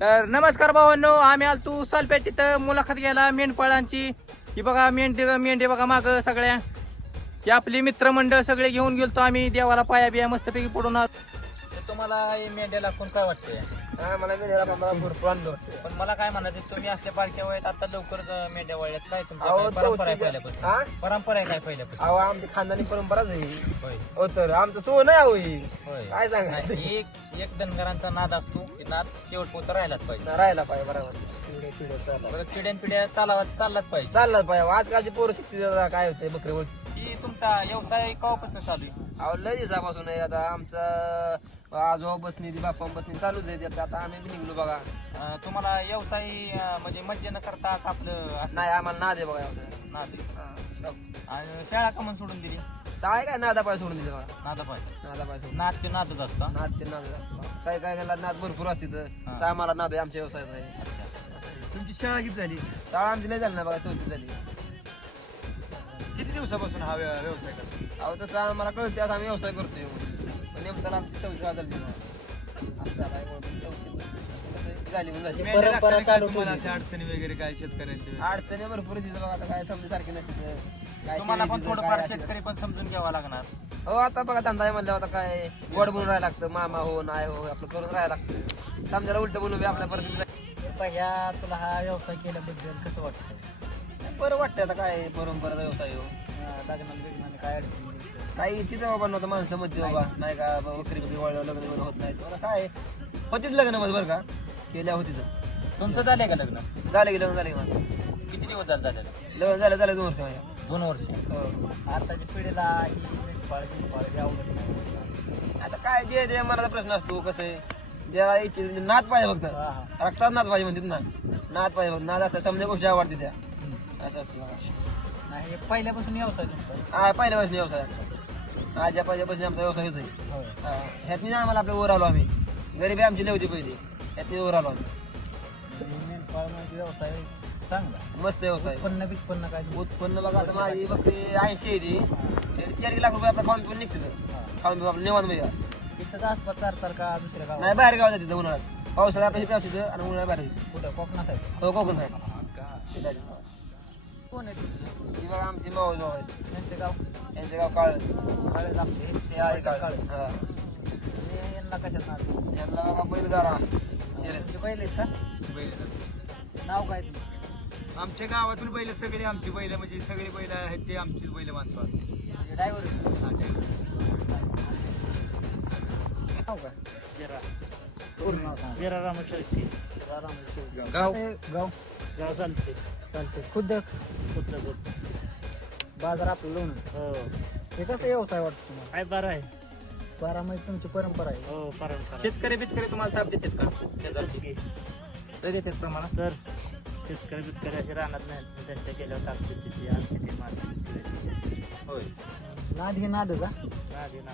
तर नमस्कार भावांनो, आम्ही आलतो सालप्याची तर मुलाखत घ्यायला मेंढपाळांची. ही बघा मेंढे बघा माग सगळ्या. ही आपली मित्रमंडळ सगळे घेऊन गेलतो आम्ही देवाला पाया बिया मस्तपैकी पडून आलो. तुम्हाला हे मेंढ्याला कोण काय वाटतंय? मला मेंढ्याला भरपूर आनंद वाटतोय. पण मला काय म्हणायचं, तुम्ही असल्या बारक्या वयात आता लवकरच मेंढ्या वळल्यात काय तुमच्या अहो, काय परंपरा आहे चौथीच्या- पहिल्यापासून? हा? परंपरा आहे काय पहिल्यापासून? अहो आमची खानदानी परंपराच आहे. होय हो तर आमचं सोन आहे अहो ही. होय. काय सांगायचं नाही, एक धनगरांचा नाद असतो, ते नाद शेवटपोत राहिलाच पाहिजे. राहायला पाहिजे बरोबर. पिढ्या चालला परत पिढ्यान चाललाच पाहिजे. चाललाच पाहिजे. आजकालची पोरं शिकते काय होते बकरीवर. ही तुमचा व्यवसाय केव्हापासून चालू आहे? अहो लय दिवसापासून आहे. आता आमचं आजोबा बसणी बाप्पा बसणी चालूच आहे. आता आम्ही बी निघलो बघा. तुम्हाला व्यवसाय म्हणजे मज्जा न करता आपलं असं नाही आम्हाला नाद आहे बघा नाद आहे. आणि शाळा कमन सोडून दिली? काय नादा पाय सोडून दिले बघा. नादा पाहिजे. नादा पाय सोडून नाद ते नादच असता. नाद ते नाद काय काय त्याला नाद भरपूर असते तर आम्हाला नाद आहे आमच्या व्यवसायात आहे. तुमची शाळा किती झाली? शाळा आमची नाही झाली ना बघा, चौथी झाली. किती दिवसापासून हा व्यवसाय करतो? अहो तसं आम्हाला कळते आता आम्ही व्यवसाय करतोय. पण नेमकं आमची चौथी झाली परंपरा चालू तुम्हाला अशा अडचणी वगैरे काय शेतकऱ्यांचे? अडचणी भरपूर दिलं बघा. आता काय समजू सारखे नसते. तुम्हाला पण थोडंफार शेतकरी पण समजून घ्यावा लागणार. हो आता बघा धंदा आहे म्हणल्यावर आता काय गोड बोलून राहायला लागतं. मामा हो नाही हो आपलं करून राहायला लागतं. समजायला उलट बोलू बी आपल्या परिस्थितीला. ह्या तुला हा व्यवसाय केल्याबद्दल कसं वाटतं? बरं वाटतं. आता काय परंपरा व्यवसाय हो लग्नाला काय अडचणी? काही तिथं बाबा नव्हतं माणसं मध्ये बाबा नाही का बकरी बकरी वळ लग्न बिग्न होत नाही. आता काय होतीच लग्न मध्ये बरं का केल्या होती. तुमचं झालंय का लग्न? झालं की लग्न झालं की माझं. किती दिवस झाले? लग्न झालं 2 वर्ष माझ्या. 2 वर्ष. हो. आताच्या पिढीला ही मेंढपाळ आवडत नाही. आता काय जे मनाचा प्रश्न असतो. कसं आहे ज्याला इच्छा नाद पाहिजे फक्त. रक्तात नाद पाहिजे म्हणतात ना. नाद पाहिजे फक्त. नाद असं समजा गोष्टी आवडते त्या असं असतं. नाही पहिल्यापासून व्यवसाय तुमचा? हा पहिल्यापासून व्यवसाय आजच्या पहिल्यापासून आमचा व्यवसाय होत आहे. ह्यातनी ना आम्हाला आपल्या वर आलो आम्ही. गरीबी आमची होती पहिली. ह्यातनी वर आलो आम्ही. मेंढपाळ म्हणजे व्यवसाय चांगला, मस्त व्यवसाय. उत्पन्न काय? उत्पन्न बघा आता माझी बकरी 80 आहे ती. 4 लाख रुपये आपला खाऊन पिऊन निघते. खाऊन पिऊन आपलं निवांत भैया. तिथंच आसपास चारतार का दुसऱ्या गावात? नाही बाहेर गावात तिथं उन्हाळ्यात. पावसाळ्यात आपल्या इथं असते आणि उन्हाळ्यात बाहेर येते. कुठं कोकणात आहे? हो कोकण आहे. कोण आहे ती बघा आमची मावळ गाव आहे. त्यांचे गाव? यांचं गाव काळ काळे लागते ते आहे काळ. हा यांना कशात नाव? यांना बघा बैलगाडा ते बैल आहेत का? नाव काय तुमचं? आमच्या गावातून बैल सगळे आमची बैल म्हणजे सगळे बैल आहेत ते आमचीच बैल मानतो. म्हणजे ड्रायव्हर नाव काय? पूर्ण नाव सांगा. गाव गाव चालते खुद्द बाजार आपलं लोणं. हे कसं व्यवसाय वाटतं तुम्हाला? काय बरं आहे. 12 महिने तुमची परंपरा आहे. हो परंपरा शेतकरी बितकरी तुम्हाला ताप देतात का? ते देतात प्रमाणात. तर शेतकरी बितकरी असे राहणार नाही. त्यांच्या केल्यावर टाकते तिथे आणखी ते मारते. होय. नाद हे नाद का? नादी ना.